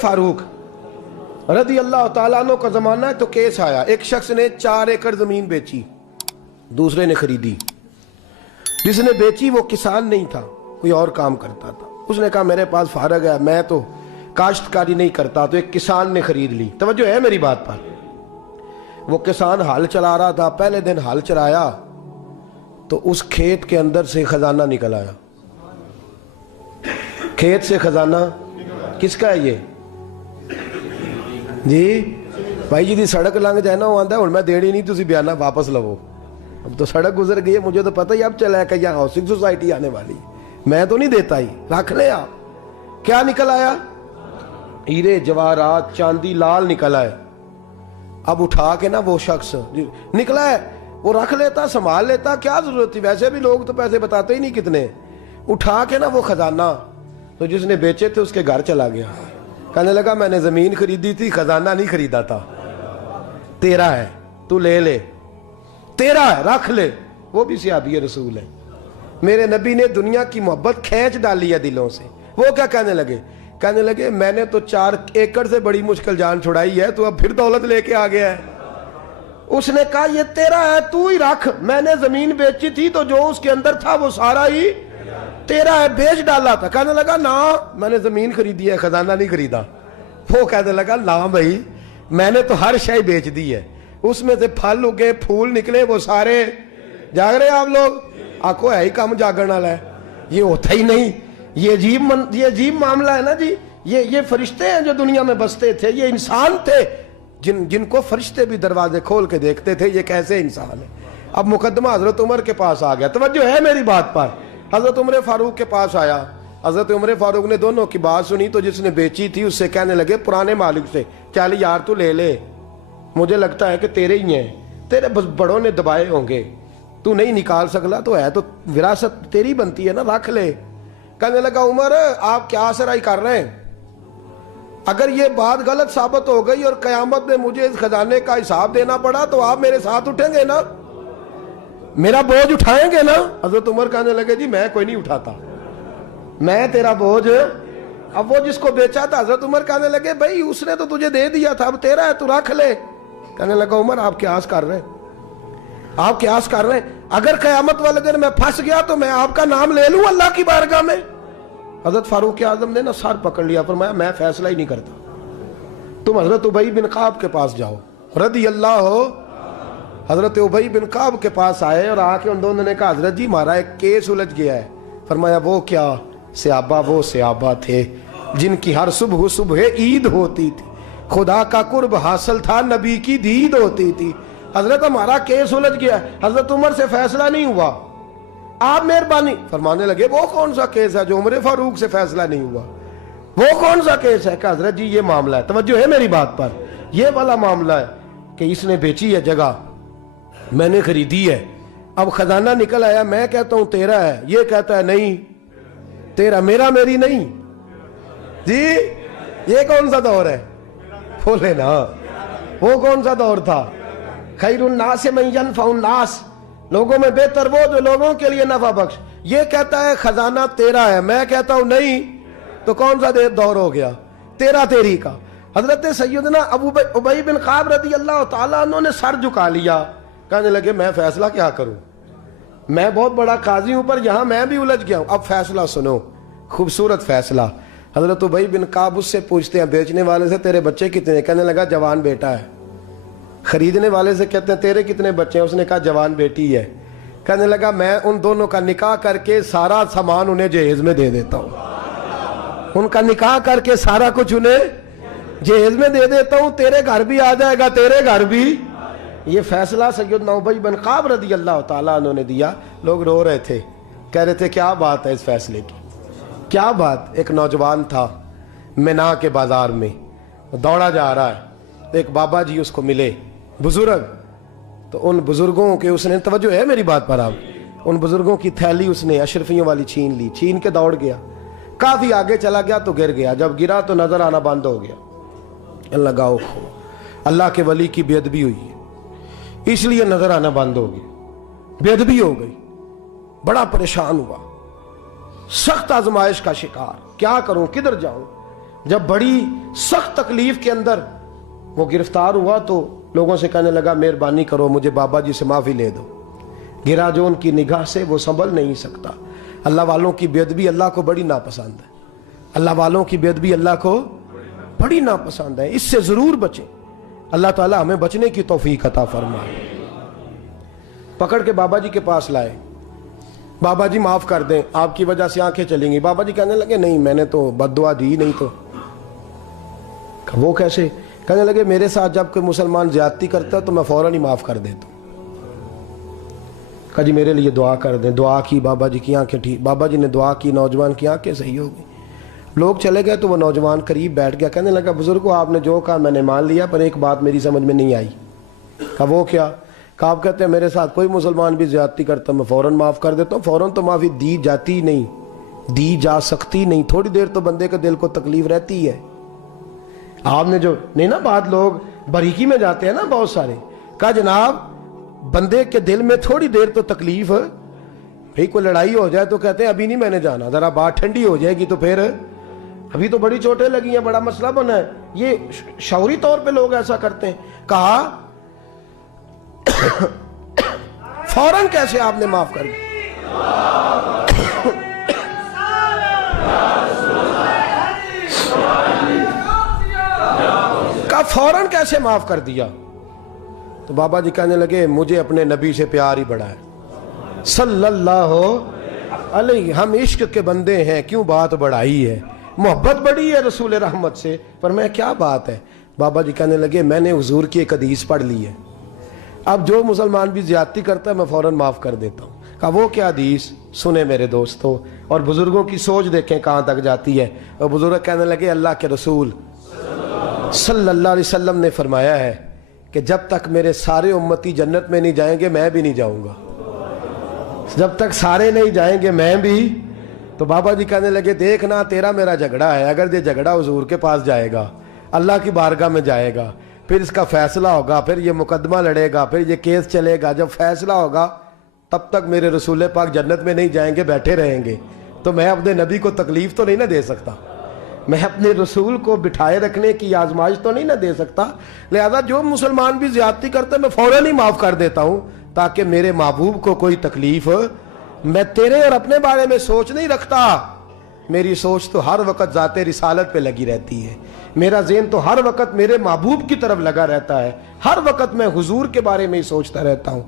فاروق رضی اللہ تعالیٰ عنہ کا زمانہ ہے تو کیس آیا، ایک شخص نے 4 ایکڑ زمین بیچی، دوسرے نے خریدی۔ جس نے بیچی وہ کسان نہیں تھا، کوئی اور کام کرتا تھا۔ اس نے کہا میرے پاس فارغ ہے، میں تو کاشتکاری نہیں کرتا، تو ایک کسان نے خرید لی۔ توجہ ہے میری بات پر؟ وہ کسان ہل چلا رہا تھا، پہلے دن ہل چلایا تو اس کھیت کے اندر سے خزانہ نکل آیا۔ کھیت سے خزانہ کس کا ہے یہ؟ جی بھائی جی دی سڑک لنگ جائے نا، وہ آتا ہے ہوں میں دیڑی نہیں، تسی بیانہ واپس لو۔ اب تو سڑک گزر گئی ہے، مجھے تو پتہ ہی اب چلا ہے کہ یہاں ہاؤسنگ سوسائٹی آنے والی، میں تو نہیں دیتا ہی، رکھ لیں آپ۔ کیا نکل آیا؟ ہیرے جواہرات چاندی لال نکل آئے۔ اب اٹھا کے نا وہ شخص نکلا ہے، وہ رکھ لیتا، سنبھال لیتا، کیا ضرورت تھی؟ ویسے بھی لوگ تو پیسے بتاتے ہی نہیں کتنے۔ اٹھا کے نا وہ خزانہ تو جس نے بیچے تھے اس کے گھر چلا گیا، کہنے لگا میں نے زمین خریدی تھی، خزانہ نہیں خریدا تھا، تیرا ہے، تو لے لے، تیرا ہے، رکھ لے۔ وہ بھی صحابی رسول ہے، میرے نبی نے دنیا کی محبت کھینچ ڈالی ہے دلوں سے۔ وہ کیا کہنے لگے؟ کہنے لگے میں نے تو 4 ایکڑ سے بڑی مشکل جان چھڑائی ہے، تو اب پھر دولت لے کے آ گیا ہے۔ اس نے کہا یہ تیرا ہے، تو ہی رکھ، میں نے زمین بیچی تھی تو جو اس کے اندر تھا وہ سارا ہی تیرا ہے، بیچ ڈالا تھا۔ کہنے لگا نا میں نے زمین خریدی ہے، خزانہ نہیں خریدا۔ وہ کہنے لگا نا بھائی میں نے تو ہر شے بیچ دی ہے، اس میں سے پھل اگے، پھول نکلے، وہ سارے۔ جاگ رہے آپ لوگ؟ آنکھوں ہے ہی کم جاگن والا ہے، یہ ہوتا ہی نہیں۔ یہ عجیب معاملہ ہے نا جی۔ یہ فرشتے ہیں جو دنیا میں بستے تھے، یہ انسان تھے جن کو فرشتے بھی دروازے کھول کے دیکھتے تھے یہ کیسے انسان ہے۔ اب مقدمہ حضرت عمر کے پاس آ گیا، توجہ ہے میری بات پر؟ حضرت عمر فاروق کے پاس آیا، حضرت عمر فاروق نے دونوں کی بات سنی تو جس نے بیچی تھی اس سے کہنے لگے پرانے مالک سے، چل یار تو لے لے، مجھے لگتا ہے کہ تیرے ہی ہیں، تیرے بڑوں نے دبائے ہوں گے، تو نہیں نکال سکلا، تو ہے تو وراثت تیری بنتی ہے نا، رکھ لے۔ کہنے لگا عمر آپ کیا سرائی کر رہے ہیں؟ اگر یہ بات غلط ثابت ہو گئی اور قیامت میں مجھے اس خزانے کا حساب دینا پڑا تو آپ میرے ساتھ اٹھیں گے نا، میرا بوجھ اٹھائیں گے نا؟ حضرت عمر کہنے لگے جی میں کوئی نہیں اٹھاتا، میں تیرا بوجھ۔ اب وہ جس کو بیچا تھا حضرت عمر کہنے لگے بھائی اس نے تو تجھے دے دیا تھا، اب تیرا ہے تو رکھ لے۔ کہنے لگا عمر آپ قیاس کر رہے ہیں، آپ قیاس کر رہے ہیں، اگر قیامت والے دن میں پھنس گیا تو میں آپ کا نام لے لوں اللہ کی بارگاہ میں؟ حضرت فاروق اعظم نے نا سر پکڑ لیا، فرمایا میں فیصلہ ہی نہیں کرتا، تم حضرت ابی بن کعب کے پاس جاؤ رضی اللہ ہو۔ حضرت ابی بن کعب کے پاس آئے اور آ کے ان دونوں نے کہا حضرت جی ہمارا ایک کیس الجھ گیا ہے۔ فرمایا وہ کیا؟ صحابہ وہ صحابہ تھے جن کی ہر صبح عید ہوتی تھی، خدا کا قرب حاصل تھا، نبی کی دید ہوتی تھی۔ حضرت ہمارا کیس الجھ گیا، حضرت عمر سے فیصلہ نہیں ہوا، آپ مہربانی۔ فرمانے لگے وہ کون سا کیس ہے جو عمر فاروق سے فیصلہ نہیں ہوا؟ وہ کون سا کیس ہے؟ کہ حضرت جی یہ معاملہ ہے، توجہ ہے میری بات پر، یہ والا معاملہ ہے کہ اس نے بیچی ہے جگہ، میں نے خریدی ہے، اب خزانہ نکل آیا، میں کہتا ہوں تیرا ہے، یہ کہتا ہے نہیں تیرا، میرا میری نہیں۔ جی یہ کون سا دور ہے؟ بولے نا وہ کون سا دور تھا؟ خیر الناس من ینفع الناس، لوگوں میں بہتر وہ جو لوگوں کے لیے نفع بخش۔ یہ کہتا ہے خزانہ تیرا ہے، میں کہتا ہوں نہیں، تو کون سا دور ہو گیا؟ تیرا تیری کا۔ حضرت سیدنا ابی بن کعب رضی اللہ تعالیٰ عنہ نے سر جھکا لیا، کہنے لگے میں فیصلہ کیا کروں، میں بہت بڑا قاضی ہوں پر یہاں میں بھی الجھ گیا ہوں۔ اب فیصلہ سنو، خوبصورت فیصلہ۔ حضرت ابی بن کعب اس سے پوچھتے ہیں بیچنے والے سے تیرے بچے کتنے ہیں؟ کہنے لگا جوان بیٹا ہے۔ خریدنے والے سے کہتے ہیں تیرے کتنے بچے ہیں؟ اس نے کہا جوان بیٹی ہے۔ کہنے لگا میں ان دونوں کا نکاح کر کے سارا سامان انہیں جہیز میں دے دیتا ہوں، ان کا نکاح کر کے سارا کچھ انہیں جہیز میں دے دیتا ہوں، تیرے گھر بھی آ جائے گا، تیرے گھر بھی۔ یہ فیصلہ سیدنا ابی بن کعب رضی اللہ تعالیٰ عنہ نے دیا۔ لوگ رو رہے تھے، کہہ رہے تھے کیا بات ہے اس فیصلے کی، کیا بات۔ ایک نوجوان تھا مینا کے بازار میں، دوڑا جا رہا ہے، ایک بابا جی اس کو ملے، بزرگ، تو ان بزرگوں کے اس نے، توجہ ہے میری بات پر آپ، ان بزرگوں کی تھیلی اس نے اشرفیوں والی چھین لی، چھین کے دوڑ گیا، کافی آگے چلا گیا تو گر گیا، جب گرا تو نظر آنا بند ہو گیا۔ اللہ گاؤ اللہ کے ولی کی بے ادبی ہوئی ہے اس لیے نظر آنا بند ہو گیا، بے ادبی ہو گئی، بڑا پریشان ہوا، سخت آزمائش کا شکار، کیا کروں کدھر جاؤں۔ جب بڑی सख्त तकलीफ के अंदर वो गिरफ्तार हुआ तो लोगों से कहने लगा मेहरबानी करो मुझे बाबा जी से माफ़ी ले दो। गिरा जो उनकी निगाह से वो संभल नहीं सकता। अल्लाह वालों की बेअदबी अल्लाह को बड़ी नापसंद है। अल्लाह वालों की बेअदबी अल्लाह को बड़ी नापसंद है, इससे ज़रूर बचें। अल्लाह ताला हमें बचने की तौफीक अता फरमाए। पकड़ के बाबा जी के पास लाए, बाबा जी माफ़ कर दें, आपकी वजह से आंखें चलेंगी। बाबा जी कहने लगे नहीं मैंने तो बद्दुआ दी नहीं। तो वो कैसे? कहने लगे मेरे साथ जब कोई मुसलमान ज्यादती करता है तो मैं फ़ौरन ही माफ़ कर देता हूँ। कहा जी मेरे लिए दुआ कर दें। दुआ की, बाबा जी की आंखें ठीक, बाबा जी ने दुआ की, नौजवान की आंखें सही हो गई। लोग चले गए तो वो नौजवान करीब बैठ गया, कहने लगा बुजुर्गो आपने जो कहा मैंने मान लिया, पर एक बात मेरी समझ में नहीं आई। कहा वो क्या? कहा आप कहते हैं मेरे साथ कोई मुसलमान भी ज्यादती करता मैं फ़ौरन माफ़ कर देता हूँ। फ़ौरन तो माफ़ी दी जाती नहीं, दी जा सकती नहीं, थोड़ी देर तो बंदे के दिल को तकलीफ रहती है। आपने जो नहीं ना बात, लोग बारीकी में जाते हैं ना बहुत सारे। कहा जनाब बंदे के दिल में थोड़ी देर तो तकलीफ है, भाई कोई लड़ाई हो जाए तो कहते हैं अभी नहीं मैंने जाना, जरा बात ठंडी हो जाएगी तो फिर, अभी तो बड़ी चोटें लगी हैं, बड़ा मसला बना है। ये शौरी तौर पे लोग ऐसा करते हैं। कहा फौरन कैसे आपने माफ कर दिया? कहा फौरन कैसे माफ कर दिया? तो बाबा जी कहने लगे मुझे अपने नबी से प्यार ही बड़ा है सल्लल्लाहु अलैहि, हम इश्क के बंदे हैं, क्यों बात बढ़ाई है, मोहब्बत बड़ी है रसूल रहमत से, पर मैं क्या बात है। बाबा जी कहने लगे मैंने हुजूर की एक हदीस पढ़ ली है, अब जो मुसलमान भी ज्यादती करता है मैं फौरन माफ कर देता हूँ। कहा वो क्या हदीस? सुने मेरे दोस्तों, और बुजुर्गों की सोच देखें कहाँ तक जाती है। और बुजुर्ग कहने लगे अल्लाह के रसूल सल्लल्लाहु अलैहि वसल्लम ने फरमाया है कि जब तक मेरे सारे उम्मती जन्नत में नहीं जाएंगे मैं भी नहीं जाऊंगा, जब तक सारे नहीं जाएंगे मैं भी। तो बाबा जी कहने लगे देखना तेरा मेरा झगड़ा है, अगर ये झगड़ा हुजूर के पास जाएगा, अल्लाह की बारगाह में जाएगा, फिर इसका फैसला होगा, फिर ये मुकदमा लड़ेगा, फिर ये केस चलेगा, जब फैसला होगा तब तक मेरे रसूल पाक जन्नत में नहीं जाएंगे, बैठे रहेंगे। तो मैं अपने नबी को तकलीफ तो नहीं ना दे सकता, मैं अपने रसूल को बिठाए रखने की आजमाइश तो नहीं ना दे सकता। लिहाजा जो मुसलमान भी ज्यादती करते मैं फौरन ही माफ कर देता हूं, ताकि मेरे महबूब को कोई तकलीफ, मैं तेरे और अपने बारे में सोच नहीं रखता, मेरी सोच तो हर वक्त ज़ाते रिसालत पे लगी रहती है, मेरा ज़हन तो हर वक्त मेरे महबूब की तरफ लगा रहता है, हर वक्त मैं हुजूर के बारे में ही सोचता रहता हूँ।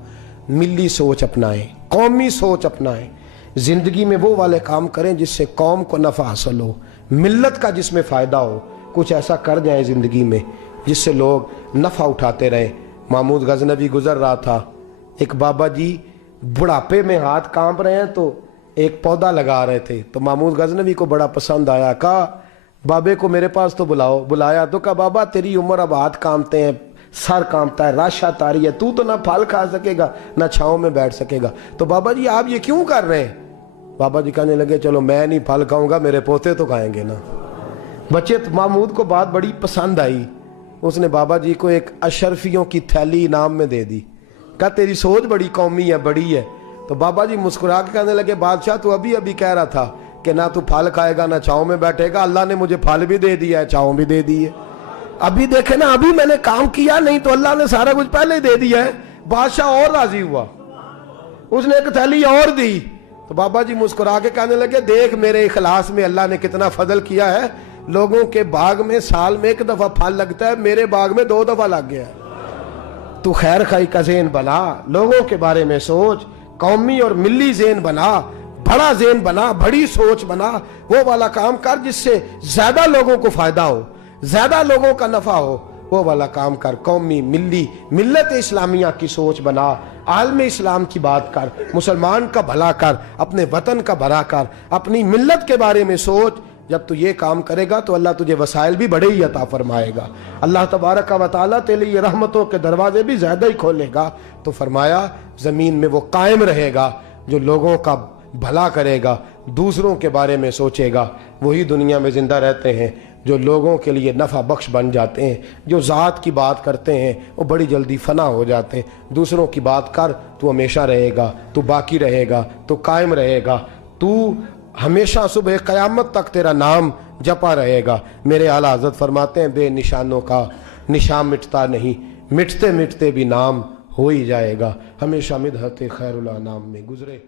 मिली सोच अपनाएं, कौमी सोच अपनाएं, जिंदगी में वो वाले काम करें जिससे कौम को नफा हासिल हो, मिल्लत का जिसमें फ़ायदा हो, कुछ ऐसा कर जाए ज़िंदगी में जिससे लोग नफ़ा उठाते रहे। महमूद गजनवी गुजर रहा था, एक बाबा जी बुढ़ापे में हाथ कांप रहे हैं तो एक पौधा लगा रहे थे, तो महमूद गजनवी को बड़ा पसंद आया, कहा बाबे को मेरे पास तो बुलाओ। बुलाया तो कहा बाबा तेरी उम्र अब हाथ कांपते हैं, सर कांपता है, राशा तारी है, तू तो ना फल खा सकेगा ना छाँव में बैठ सकेगा, तो बाबा जी आप ये क्यों कर रहे हैं? बाबा जी कहने लगे चलो मैं नहीं फल खाऊंगा, मेरे पोते तो खाएंगे ना। बच्चे तो महमूद को बात बड़ी पसंद आई, उसने बाबा जी को एक अशरफियों की थैली इनाम में दे दी, कहा तेरी सोच बड़ी कौमी है, बड़ी है। तो बाबा जी मुस्कुरा के कहने लगे बादशाह तू अभी अभी कह रहा था कि ना तू फल खाएगा ना छाँव में बैठेगा, अल्लाह ने मुझे फल भी दे दिया है, छाँव भी दे दी है, अभी देखे ना अभी मैंने काम किया, नहीं तो अल्लाह ने सारा कुछ पहले ही दे दिया है। बादशाह और राजी हुआ, उसने एक थैली और दी। तो बाबा जी मुस्कुरा के कहने लगे देख मेरे इखलास में अल्लाह ने कितना फजल किया है, लोगों के बाग में साल में एक दफा फल लगता है, मेरे बाग में 2 दफा लग गया। तू खैर खाई का ज़हन बना, लोगों के बारे में सोच, कौमी और मिली ज़हन बना, बड़ा ज़हन बना, बड़ी सोच बना, वो वाला काम कर जिससे ज्यादा लोगों को फायदा हो, ज्यादा लोगों का नफा हो, वो वाला काम कर। कौमी मिली मिल्लत इस्लामिया की सोच बना, आलम इस्लाम की बात कर, मुसलमान का भला कर, अपने वतन का भला कर, अपनी मिल्लत के बारे में सोच। जब तू ये काम करेगा तो अल्लाह तुझे वसाइल भी बड़े ही अता फरमाएगा, अल्लाह तबारक व तआला तेरे लिए रहमतों के दरवाजे भी ज्यादा ही खोलेगा। तो फरमाया जमीन में वो कायम रहेगा जो लोगों का भला करेगा, दूसरों के बारे में सोचेगा, वही दुनिया में जिंदा रहते हैं जो लोगों के लिए नफ़ा बख्श बन जाते हैं। जो ज़ात की बात करते हैं वो बड़ी जल्दी फना हो जाते हैं। दूसरों की बात कर, तू हमेशा रहेगा, तू बाकी रहेगा, तू कायम रहेगा, तू हमेशा सुबह क़यामत तक तेरा नाम जपा रहेगा। मेरे आला हज़रत फरमाते हैं बे निशानों का निशान मिटता नहीं, मिटते मिटते भी नाम हो ही जाएगा। हमेशा मिदहत खैरुल अनाम में गुजरे।